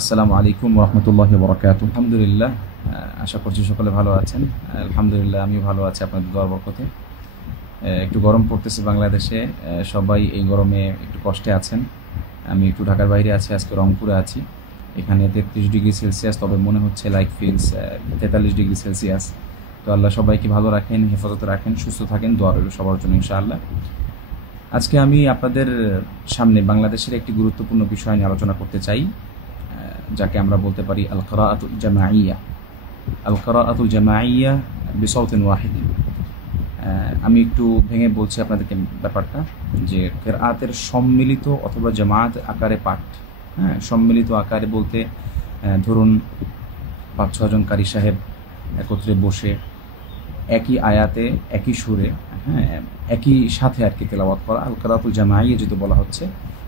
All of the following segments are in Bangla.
আসসালামু আলাইকুম রহমতুল্লাহি বরকাতুহু। আলহামদুলিল্লাহ, আশা করছি সকলে ভালো আছেন। আলহামদুলিল্লাহ, আমিও ভালো আছি আপনাদের দোয়ার বরকতে। একটু গরম পড়তেছে বাংলাদেশে। সবাই এই গরমে একটু কষ্টে আছেন। আমি একটু ঢাকার বাইরে আছি, আজকে রংপুরে আছি। এখানে 33 ডিগ্রি সেলসিয়াস, তবে মনে হচ্ছে লাইক ফিলস 43 ডিগ্রি সেলসিয়াস। তো আল্লাহ সবাইকে ভালো রাখেন, হেফাজতে রাখেন, সুস্থ থাকেন, দোয়া রইল সবার জন্য ইনশাআল্লাহ। আজকে আমি আপনাদের সামনে বাংলাদেশের একটি গুরুত্বপূর্ণ বিষয় নিয়ে আলোচনা করতে চাই, যাকে আমরা বলতে পারি আল কিরাআতুল জামাইয়া। আল কিরাআতুল জামাইয়া বিসাউতিন ওয়াহিদিন। আমি একটু ভেঙে বলছি আপনাদেরকে ব্যাপারটা, যে কিরাআতের সম্মিলিত অথবা জামাআত আকারে পাঠ। হ্যাঁ, সম্মিলিত আকারে বলতে ধরুন 5-6 জন কারি সাহেব একত্রে বসে একই আয়াতে একই সুরে, হ্যাঁ, একই সাথে আর কি তেলাওয়াত করা। আল কিরাআতুল জামাইয়া যেটা বলা হচ্ছে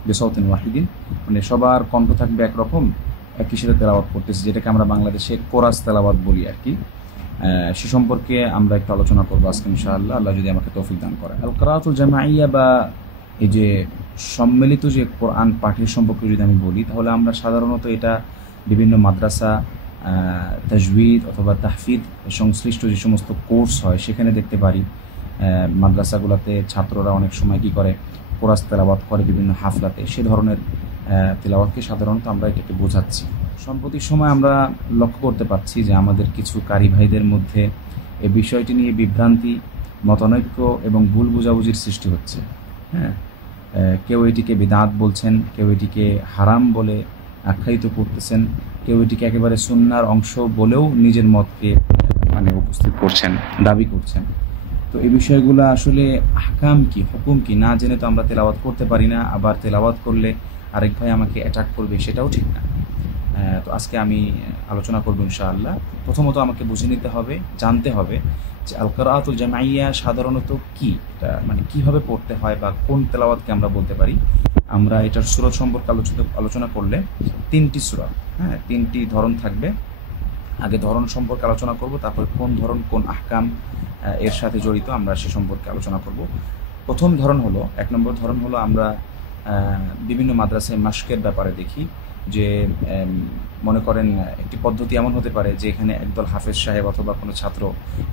বিসাউতিন ওয়াহিদিন, মানে সবার কণ্ঠ থাকবে একরকম, একই সাথে তেলাওয়াত করতেছে, যেটাকে আমরা বাংলাদেশে কোরাস তেলাওয়াত বলি আর কি। সে সম্পর্কে আমরা একটু আলোচনা করবো আজকে ইনশাআল্লাহ, আল্লাহ যদি আমাকে তৌফিক দান করে। আল কিরাআতুল জামাইয়া বা এই যে সম্মিলিত যে কোরআন পাঠের সম্পর্কে যদি আমি বলি, তাহলে আমরা সাধারণত এটা বিভিন্ন মাদ্রাসা, তাজউইদ অথবা তাহফিদ সংশ্লিষ্ট যে সমস্ত কোর্স হয় সেখানে দেখতে পারি। মাদ্রাসাগুলোতে ছাত্ররা অনেক সময় কী করে, কোরাস তেলাওয়াত করে বিভিন্ন হাফলাতে। সে ধরনের তেলাওয়াতকে সাধারণত আমরা এটাকে বোঝাচ্ছি। সম্প্রতি সময় আমরা লক্ষ্য করতে পারছি যে আমাদের কিছু কারি ভাইদের মধ্যে এই বিষয়টি নিয়ে বিভ্রান্তি, মতানৈক্য এবং ভুল বোঝাবুঝির সৃষ্টি হচ্ছে। হ্যাঁ, কেউ এটিকে বিদআত বলছেন, কেউ এটিকে হারাম বলে আখ্যায়িত করতেছেন, কেউ এটিকে একেবারে সুন্নাহর অংশ বলেও নিজের মতকে মানে উপস্থিত করছেন, দাবি করছেন। তো এই বিষয়গুলো আসলে আহকাম কি, হুকুম কি না জেনে তো আমরা তেলাওয়াত করতে পারি না। আবার তেলাওয়াত করলে আরেক ভাই আমাকে অ্যাটাক করবে, সেটাও ঠিক না। তো আজকে আমি আলোচনা করব ইনশাআল্লাহ। প্রথমত আমাকে বুঝে নিতে হবে, জানতে হবে যে আল কিরাআতুল জামাইয়া সাধারণত কি, এটা মানে কীভাবে পড়তে হয় বা কোন তেলাওয়াতকে আমরা বলতে পারি। আমরা এটার সূরা সম্পর্কে আলোচনা করলে 3টি সূরা, হ্যাঁ, 3টি ধরন থাকবে। আগে ধরন সম্পর্কে আলোচনা করব, তারপর কোন ধরন, কোন আহকাম এর সাথে জড়িত আমরা সে সম্পর্কে আলোচনা করব। প্রথম ধরন হলো, 1 নম্বর ধরন হলো, আমরা বিভিন্ন মাদ্রাসায় মাশকের ব্যাপারে দেখি যে মনে করেন একটি পদ্ধতি এমন হতে পারে যে এখানে একদল হাফেজ সাহেব অথবা কোনো ছাত্র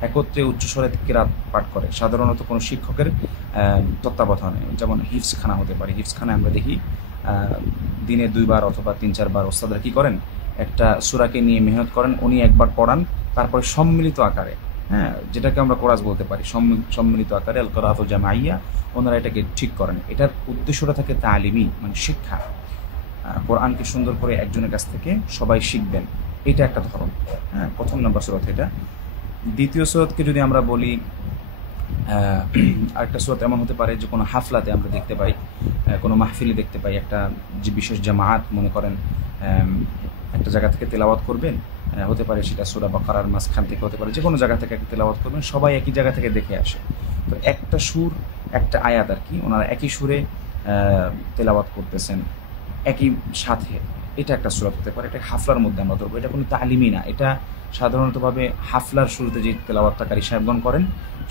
একত্রে উচ্চস্বরে কিরাত পাঠ করে, সাধারণত কোনো শিক্ষকের তত্ত্বাবধানে। যেমন হিফজখানা হতে পারে। হিফজখানায় আমরা দেখি দিনে 2 বার অথবা 3-4 বার ওস্তাদরা কী করেন, একটা সূরাকে নিয়ে মেহনত করেন, উনি একবার পড়ান, তারপরে সম্মিলিত আকারে, হ্যাঁ, যেটাকে আমরা কোরাস বলতে পারি, সম্মিলিত আকারে আল কিরাআতুল জামাইয়া ওনারা এটাকে ঠিক করেন। এটার উদ্দেশ্যটা থাকে তালিমি, মানে শিক্ষা। কোরআনকে সুন্দর করে একজনের কাছ থেকে সবাই শিখবেন, এটা একটা ধরন। হ্যাঁ, প্রথম নম্বর সূরা এটা। দ্বিতীয় সূরাকে যদি আমরা বলি, আরেকটা সূরা এমন হতে পারে যে কোনো হাফলাতে আমরা দেখতে পাই, কোনো মাহফিলে দেখতে পাই, একটা যে বিশেষ জামাআত মনে করেন একটা জায়গা থেকে তেলাওয়াত করবেন, হতে পারে সেটা সূরা বাকারার মাঝখান থেকে হতে পারে, যে কোনো জায়গা থেকে একটা তেলাওয়াত করবেন, সবাই একই জায়গা থেকে দেখে আসে। তো একটা সুর, একটা আয়াত আর কি, ওনারা একই সুরে তেলাওয়াত করতেছেন একই সাথে, এটা একটা সূরা হতে পারে। এটা হাফলার মধ্যে আমরা ধরবো, এটা কোনো তালিমি না। এটা সাধারণতভাবে হাফলার শুরুতে যে তেলাওয়াতটা কারি সাহেবগণ করেন,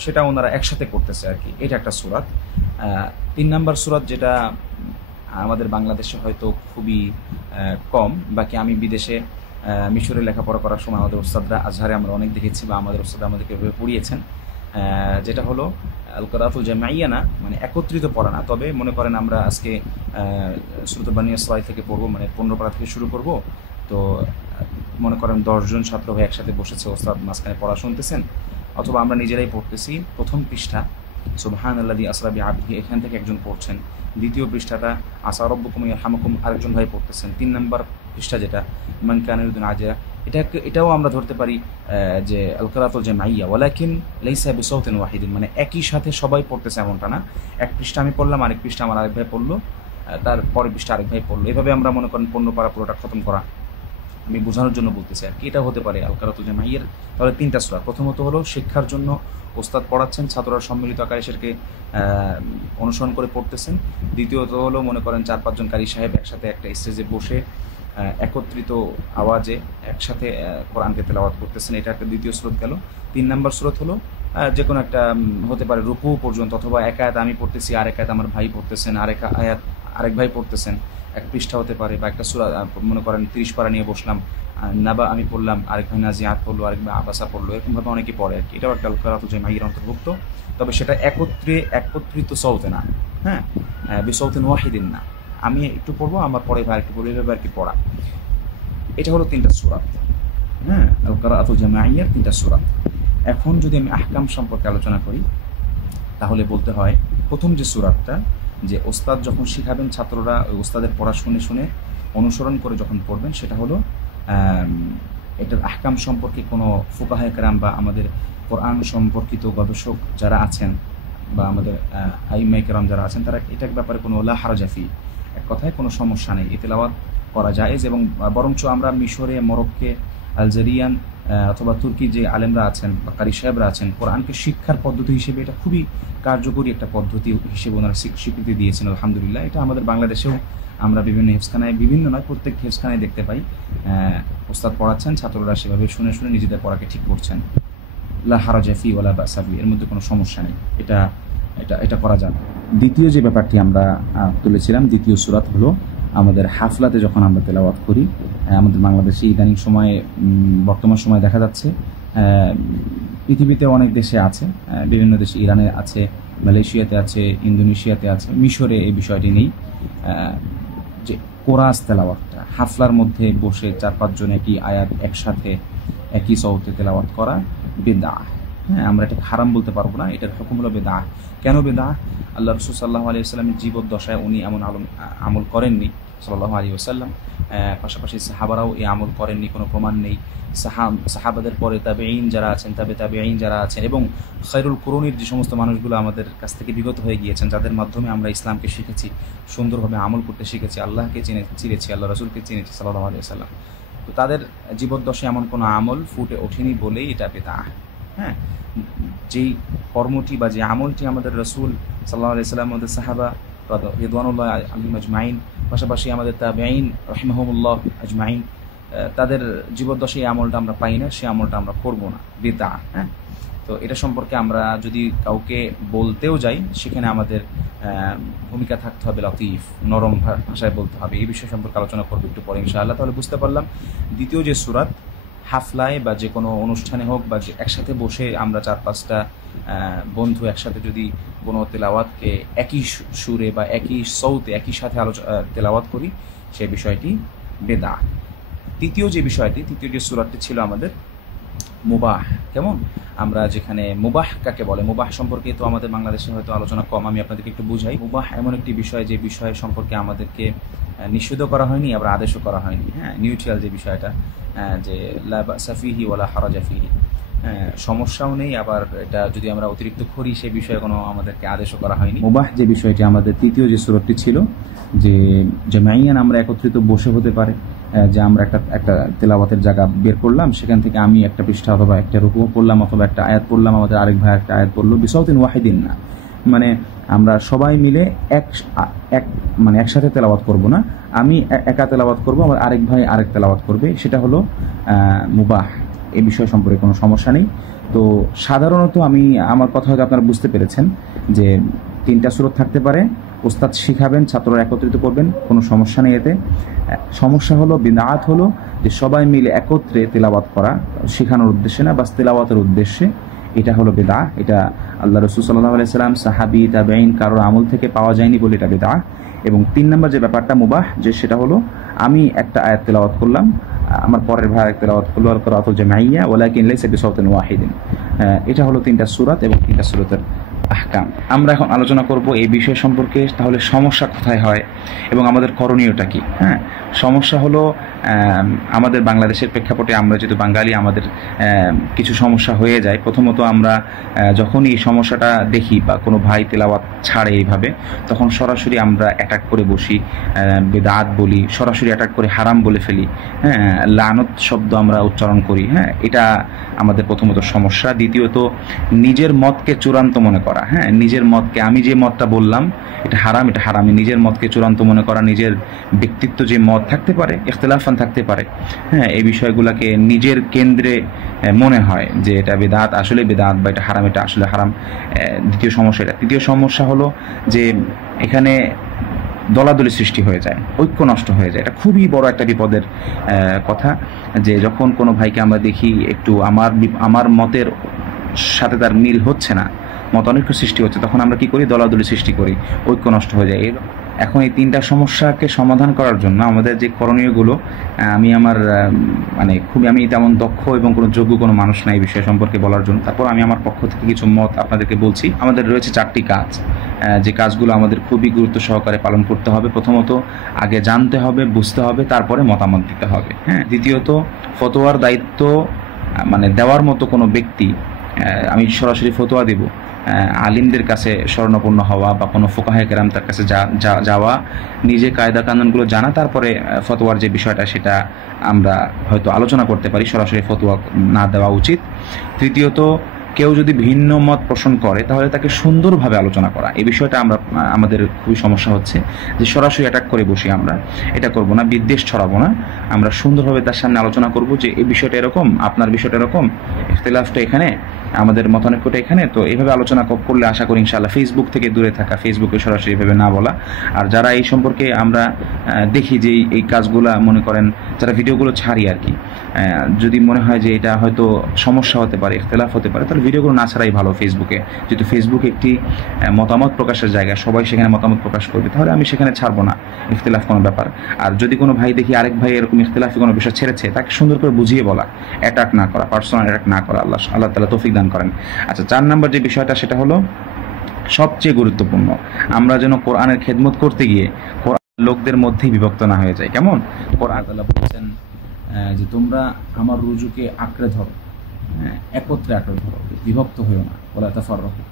সেটা ওনারা একসাথে করতেছে আর কি। এটা একটা সূরাত। 3 নম্বর সূরাত, যেটা আমাদের বাংলাদেশে হয়তো খুবই কম, বাকি আমি বিদেশে মিশরে লেখাপড়া করার সময় আমাদের ওস্তাদরা, আজহারে আমরা অনেক দেখেছি, বা আমাদের ওস্তাদরা আমাদেরকে এভাবে পড়িয়েছেন, যেটা হলো আল কিরাআতুল জামাইয়া না, মানে একত্রিত পড়া না। তবে মনে করেন আমরা আজকে সূরাতুল বানী ইসরাঈল থেকে পড়বো, মানে 15 পারা থেকে শুরু করব। তো মনে করেন 10 জন ছাত্র হয়ে একসাথে বসেছে, ওস্তাদ মাঝখানে পড়া শুনতেছেন, অথবা আমরা নিজেরাই পড়তেছি। প্রথম পৃষ্ঠা সুবহানাল্লাযী আসরা বিআবদিহি, এখান থেকে একজন পড়ছেন। দ্বিতীয় পৃষ্ঠাটা আসা রাব্বুকুম ইয়ারহামুকুম, আরেকজন ভাই পড়তেছেন। 3 নম্বর পৃষ্ঠা যেটা মান কানা ইউরিদু আজরা, এটাও আমরা ধরতে পারি যে আল কিরাআতুল জামাইয়া, ওয়ালাকিন লাইসা বিসাউতিন ওয়াহিদিন, মানে একই সাথে সবাই পড়তেছে এমনটা না। এক পৃষ্ঠা আমি পড়লাম, আরেক পৃষ্ঠা আমার আরেক ভাই পড়লো, তার পরের পৃষ্ঠা আরেক ভাই পড়লো। এভাবে আমরা মনে করেন 15 পারা পুরোটা খতম করা, আমি বোঝানোর জন্য বলতেছি আর কি। এটা হতে পারে আল কিরাআতুল জামাইয়ার। তাহলে 3টা সূরা। প্রথমত হলো শিক্ষার জন্য ওস্তাদ পড়াচ্ছেন, ছাত্ররা সম্মিলিত আকারে সেটাকে অনুসরণ করে পড়তেছেন। দ্বিতীয়ত হলো মনে করেন 4-5 জন কারি সাহেব একসাথে একটা স্টেজে বসে একত্রিত আওয়াজে একসাথে কোরআনকে তেলাওয়াত করতেছেন, এটা একটা দ্বিতীয় সূরা গেল। 3 নম্বর সূরা হলো যে কোনো একটা হতে পারে রুকু পর্যন্ত, অথবা এক আয়াত আমি পড়তেছি, আরেক আয়াত আমার ভাই পড়তেছেন, আরেক আয়াত আরেক ভাই পড়তেছেন, এক পৃষ্ঠা হতে পারে, বা একটা সূরা মনে করেন 30 পারা নিয়ে বসলাম, নাবা আমি পড়লাম, আরেক ভাই নাজিয়াত পড়লো, আরেক ভাই আবাসা পড়লো, এরকমভাবে অনেকে পড়ে আর কি। এটাও একটা কিরাতুল জামাইয়ের অন্তর্ভুক্ত, তবে সেটা একত্রিত সৌতে না, হ্যাঁ, বিসৌতিন ওয়াহিদিন না। আমি একটু পড়বো, আমার পরে ভাই একটু পড়বে, এভাবে আর কি পড়া। এটা হলো 3টা সূরাত, হ্যাঁ, আল কিরাতুল জামাইয়ের 3টা সূরাত। এখন যদি আমি আহকাম সম্পর্কে আলোচনা করি, তাহলে বলতে হয় প্রথম যে সূরাতটা, যে ওস্তাদ যখন শিখাবেন ছাত্ররা ওই ওস্তাদের পড়া শুনে শুনে অনুসরণ করে যখন পড়বেন, সেটা হলো এটার আহকাম সম্পর্কে কোনো ফুকাহায়ে কেরাম বা আমাদের কোরআন সম্পর্কিত গবেষক যারা আছেন বা আমাদের আইম্মায়ে কেরাম যারা আছেন, তারা এটার ব্যাপারে কোনো লা হারাজা ফি, এক কথায় কোনো সমস্যা নেই, এই তেলাওয়াত করা জায়েজ। এবং বরঞ্চ আমরা মিশরে, মরক্কে, আলজেরিয়ান অথবা তুর্কি যে আলেমরা আছেন বা কারি সাহেবরা আছেন, কোরআনকে শিক্ষার পদ্ধতি হিসেবে এটা খুবই কার্যকরী একটা পদ্ধতি হিসেবে ওনারা স্বীকৃতি দিয়েছেন, আলহামদুলিল্লাহ। এটা আমাদের বাংলাদেশেও আমরা বিভিন্ন হেফজখানায়, বিভিন্ন নয় প্রত্যেক হেফজখানায় দেখতে পাই, ওস্তাদ পড়াচ্ছেন, ছাত্ররা সেভাবে শুনে শুনে নিজেদের পড়াকে ঠিক করছেন। লা হারাজা ফি ওয়ালা বা'সা ফি, এর মধ্যে কোনো সমস্যা নেই, এটা এটা এটা করা যাবে। দ্বিতীয় যে ব্যাপারটি আমরা তুলেছিলাম, দ্বিতীয় সূরাত হলো আমাদের হাফলাতে যখন আমরা তেলাওয়াত করি, আমাদের বাংলাদেশে ইদানিং সময়ে, বর্তমান সময়ে দেখা যাচ্ছে পৃথিবীতে অনেক দেশে আছে, বিভিন্ন দেশে, ইরানে আছে, মালয়েশিয়াতে আছে, ইন্দোনেশিয়াতে আছে, মিশরে এই বিষয়টি নেই, যে কোরাস তেলাওয়াতটা হাফলার মধ্যে বসে 4-5 জন একই আয়াত একসাথে একই সৌতে তেলাওয়াত করা বিদআহ। হ্যাঁ, আমরা এটাকে হারাম বলতে পারবো না, এটার হুকুম হলো বিদআহ। কেন বিদআহ? আল্লাহ রাসূল সাল্লাল্লাহু আলাইহি ওয়াসাল্লামের জীবদ্দশায় উনি এমন আমল করেননি সাল্লাল্লাহু আলাইহি ওয়াসাল্লাম, পাশাপাশি সাহাবারাও এই আমল করেননি, কোনো প্রমাণ নেই। সাহাবাদের পরে তাবেঈন যারা আছেন, তাবেঈন যারা আছেন, এবং খায়রুল কুরুনির যে সমস্ত মানুষগুলো আমাদের কাছ থেকে বিগত হয়ে গিয়েছেন, যাদের মাধ্যমে আমরা ইসলামকে শিখেছি, সুন্দরভাবে আমল করতে শিখেছি, আল্লাহকে চিনেছি, আল্লাহ রাসূলকে চিনেছি সাল্লাল্লাহু আলাইহি ওয়াসাল্লাম, তো তাদের জীবদ্দশায় এমন কোনো আমল ফুটে ওঠেনি বলেই এটা বিদআহ। হ্যাঁ, যেই কর্মটি বা যে আমলটি আমাদের রাসূল সাল্লাল্লাহু আলাইহি ওয়াসাল্লাম, আমাদের সাহাবা রিদওয়ানুল্লাহ আলাইহিম আজমাইন, পাশাপাশি আমাদের তাবেঈন রাহিমাহুমুল্লাহ আজমাইন, তাদের জীবদ্দশায় এই আমলটা আমরা পাই না, সে আমলটা আমরা করব না, বিদআহ। হ্যাঁ, তো এটা সম্পর্কে আমরা যদি কাউকে বলতেও যাই, সেখানে আমাদের ভূমিকা থাকতে হবে লতিফ, নরম ভাষায় বলতে হবে। এই বিষয় সম্পর্কে আলোচনা করবো একটু পরে ইনশাআল্লাহ। তাহলে বুঝতে পারলাম দ্বিতীয় যে সূরাত, হাফলায় বা যে কোনো অনুষ্ঠানে হোক, বা যে একসাথে বসে আমরা 4-5টা বন্ধু একসাথে যদি কোনো তেলাওয়াতকে একই সুরে বা একই সৌতে একই সাথে তেলাওয়াত করি, সেই বিষয়টি বিদআহ। তৃতীয় যে সূরাতটি ছিল আমাদের মুবাহ। কেমন? আমরা যেখানে মুবাহ কাকে বলে, মুবাহ সম্পর্কে তো আমাদের বাংলাদেশে হয়তো আলোচনা কম, আমি আপনাদেরকে একটু বুঝাই। মুবাহ এমন একটি বিষয়, যে বিষয় সম্পর্কে আমাদেরকে নিষিদ্ধ করা হয়নি, আবার আদেশও করা হয়নি। হ্যাঁ, নিউট্রাল যে বিষয়টা, যে লা বা'সা ফিহি ওয়ালা হারাজা ফিহি, সমস্যাও নেই, আবার এটা যদি আমরা অতিরিক্ত করি সে বিষয়ে কোনো আমাদেরকে আদেশও করা হয়নি। মুবাহ যে বিষয়টি আমাদের তৃতীয় যে সূরাতটি ছিল, যে জামাইয়ান আমরা একত্রিত বসে হতে পারে, যে আমরা একটা তেলাওয়াতের জায়গা বের করলাম, সেখান থেকে আমি একটা পৃষ্ঠা অথবা একটা রুকু পড়লাম অথবা একটা আয়াত পড়লাম, আমাদের আরেক ভাই একটা আয়াত পড়লো, বিসাউতিন ওয়াহিদিন না, মানে আমরা সবাই মিলে মানে একসাথে তেলাওয়াত করব না, আমি একা তেলাওয়াত করব, আমার আরেক ভাই আরেক তেলাওয়াত করবে, সেটা হলো মুবাহ। এই বিষয় সম্পর্কে কোনো সমস্যা নেই। তো সাধারণত আমার কথা হয়তো আপনারা বুঝতে পেরেছেন যে 3টা সূরা থাকতে পারে, ওস্তাদ শিখাবেন, ছাত্ররা একত্রিত করবেন, কোনো সমস্যা নেই এতে। সমস্যা হলো, বিদআত হলো যে সবাই মিলে একত্রে তেলাওয়াত করা, শেখানোর উদ্দেশ্যে না, বাস তেলাওয়াতের উদ্দেশ্যে, এটা হলো বিদআহ। এটা আল্লাহ রাসূল সাল্লাল্লাহু আলাইহি সাল্লাম, সাহাবী, তাবেঈন কারোর আমল থেকে পাওয়া যায়নি বলে এটা বিদআহ। এবং 3 নম্বর যে ব্যাপারটা মুবাহ, যে সেটা হলো আমি একটা আয়াত তেলাওয়াত করলাম, আমার পরের ভাই আরেক তেলাওয়াত করলো, আল কিরাআতুল জামাইয়া ওয়ালাকিন লাইসা বিসাউতিন ওয়াহিদিন। এটা হলো 3টা সূরাত এবং 3টা সূরাতের আহকাম। আমরা এখন আলোচনা করব এই বিষয় সম্পর্কে, তাহলে সমস্যা কোথায় হয় এবং আমাদের করণীয়টা কি। হ্যাঁ, সমস্যা হলো আমাদের বাংলাদেশের প্রেক্ষাপটে, আমরা যেহেতু বাঙালি, আমাদের কিছু সমস্যা হয়ে যায়। প্রথমত আমরা যখনই এই সমস্যাটা দেখি বা কোনো ভাই তেলাওয়াত ছাড়ে এইভাবে, তখন সরাসরি আমরা অ্যাটাক করে বসি, বিদআত বলি, সরাসরি অ্যাটাক করে হারাম বলে ফেলি। হ্যাঁ, লানত শব্দ আমরা উচ্চারণ করি। হ্যাঁ, এটা আমাদের প্রথমত সমস্যা। দ্বিতীয়ত নিজের মতকে চূড়ান্ত মনে করা। হ্যাঁ, নিজের মতকে, আমি যে মতটা বললাম এটা হারাম, এটা হারামি, নিজের মতকে চূড়ান্ত মনে করা, নিজের ব্যক্তিত্ব যে মত থাকতে পারে, ইখতিলাফান থাকতে পারে, হ্যাঁ, এই বিষয়গুলোকে নিজের কেন্দ্রে মনে হয় যে এটা বিদআত, আসলে বিদআত, বা এটা হারাম, এটা আসলে হারাম। দ্বিতীয় সমস্যা এটা। তৃতীয় সমস্যা হলো যে এখানে দলাদলি সৃষ্টি হয়ে যায়, ঐক্য নষ্ট হয়ে যায়। এটা খুবই বড় একটা বিপদের কথা, যে যখন কোনো ভাইকে আমরা দেখি একটু আমার মতের সাথে তার মিল হচ্ছে না, মতানৈক্য সৃষ্টি হচ্ছে, তখন আমরা কি করি? দলাদলি সৃষ্টি করি, ঐক্য নষ্ট হয়ে যায়। এখন এই তিনটা সমস্যাকে সমাধান করার জন্য আমাদের যে করণীয়গুলো, আমি আমার আমি তেমন দক্ষ এবং কোনো যোগ্য কোনো মানুষ নাই এই বিষয় সম্পর্কে বলার জন্য, তারপর আমি আমার পক্ষ থেকে কিছু মত আপনাদেরকে বলছি। আমাদের রয়েছে 4টি কাজ, যে কাজগুলো আমাদের খুবই গুরুত্ব সহকারে পালন করতে হবে। প্রথমত, আগে জানতে হবে, বুঝতে হবে, তারপরে মতামত দিতে হবে। হ্যাঁ, দ্বিতীয়ত, ফতোয়ার দায়িত্ব দেওয়ার মতো কোনো ব্যক্তি, আমি সরাসরি ফতোয়া দেব, আলিমদের কাছে শরণাপন্ন হওয়া বা কোনো ফুকাহে কেরাম তার কাছে যাওয়া, নিজে কায়দা কানুনগুলো জানা, তারপরে ফতোয়ার যে বিষয়টা সেটা আমরা হয়তো আলোচনা করতে পারি, সরাসরি ফতোয়া না দেওয়া উচিত। তৃতীয়ত, কেউ যদি ভিন্ন মত পোষণ করে তাহলে তাকে সুন্দরভাবে আলোচনা করা। এই বিষয়টা আমাদের খুবই সমস্যা হচ্ছে, যে সরাসরি অ্যাটাক করে বসি আমরা, এটা করব না, বিদ্বেষ ছড়াবো না, আমরা সুন্দরভাবে তার সামনে আলোচনা করব যে এই বিষয়টা এরকম, আপনার বিষয়টা এরকম, ইখতিলাফটা এখানে, আমাদের মতানৈক্যটা এখানে। তো এইভাবে আলোচনা করলে আশা করি ইনশাআল্লাহ ফেসবুক থেকে দূরে থাকা, ফেসবুকে সরাসরি এভাবে না বলা। আর যারা এই সম্পর্কে আমরা দেখি যে এই কাজগুলা মনে করেন, যারা ভিডিওগুলো ছাড়ি আর কি, যদি মনে হয় যে এটা হয়তো সমস্যা হতে পারে, ইখতিলাফ হতে পারে, তাহলে ভিডিওগুলো না ছাড়াই ভালো ফেসবুকে। যেহেতু ফেসবুক একটি মতামত প্রকাশের জায়গা, সবাই সেখানে মতামত প্রকাশ করবে, তাহলে আমি সেখানে ছাড়বো না ইখতিলাফ কোনো ব্যাপার। আর যদি কোনো ভাই দেখি আরেক ভাই এরকম ইখতিলাফি কোনো বিষয় ছেড়েছে, তাকে সুন্দর করে বুঝিয়ে বলা, অ্যাটাক না করা, পার্সোনাল অ্যাটাক না করা। আল্লাহ তাআলা তৌফিক দান করেন। আচ্ছা, 4 নম্বর যে বিষয়টা সেটা হলো সবচেয়ে গুরুত্বপূর্ণ, আমরা যেন কোরআনের খেদমত করতে গিয়ে কোরআন লোকদের মধ্যেই বিভক্ত না হয়ে যায়। কেমন? কোরআন তাআলা বলছেন যে তোমরা আমার রুজুকে আঁকড়ে ধরো, একত্রে আঁকড়ে ধরো, বিভক্ত হয়েও না, ওয়ালা তাফাররাকু।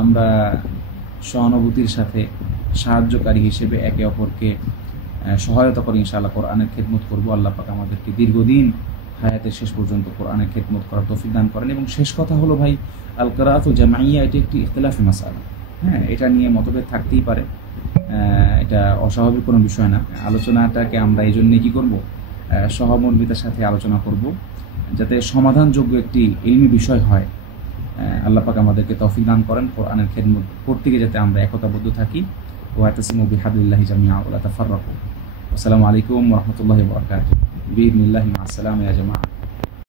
আমরা সহানুভূতির সাথে সাহায্যকারী হিসেবে একে অপরকে সহায়তা করে ইনশাআল্লাহ কোরআনের খেদমত করবো। আল্লাহ পাক আমাদেরকে দীর্ঘদিন হায়াতের শেষ পর্যন্ত কোরআনের খেদমত করার তৌফিক দান করেন। এবং শেষ কথা হলো ভাই, আল কিরাআতু জামাইয়া এটি একটি ইখতিলাফি মাসালা। হ্যাঁ, এটা নিয়ে মতভেদ থাকতেই পারে, এটা অস্বাভাবিক কোনো বিষয় না। আলোচনাটাকে আমরা এই জন্যে কী করবো? সহমর্মিতার সাথে আলোচনা করব, যাতে সমাধানযোগ্য একটি ইলমি বিষয় হয়। আল্লাহ পাক আমাদেরকে তৌফিক দান করেন কোরআনের খেদমত করতে গিয়ে যাতে আমরা একতাবদ্ধ থাকি। ওয়াতাসিমু বিহাবলিল্লাহি জামিআ ওয়া লা তাফাররাকু। আসসালামু আলাইকুম ওয়া রাহমাতুল্লাহি ওয়া বারাকাতুহু। বিইذنিল্লাহি মা'আস সালামা ইয়া জামাআহ।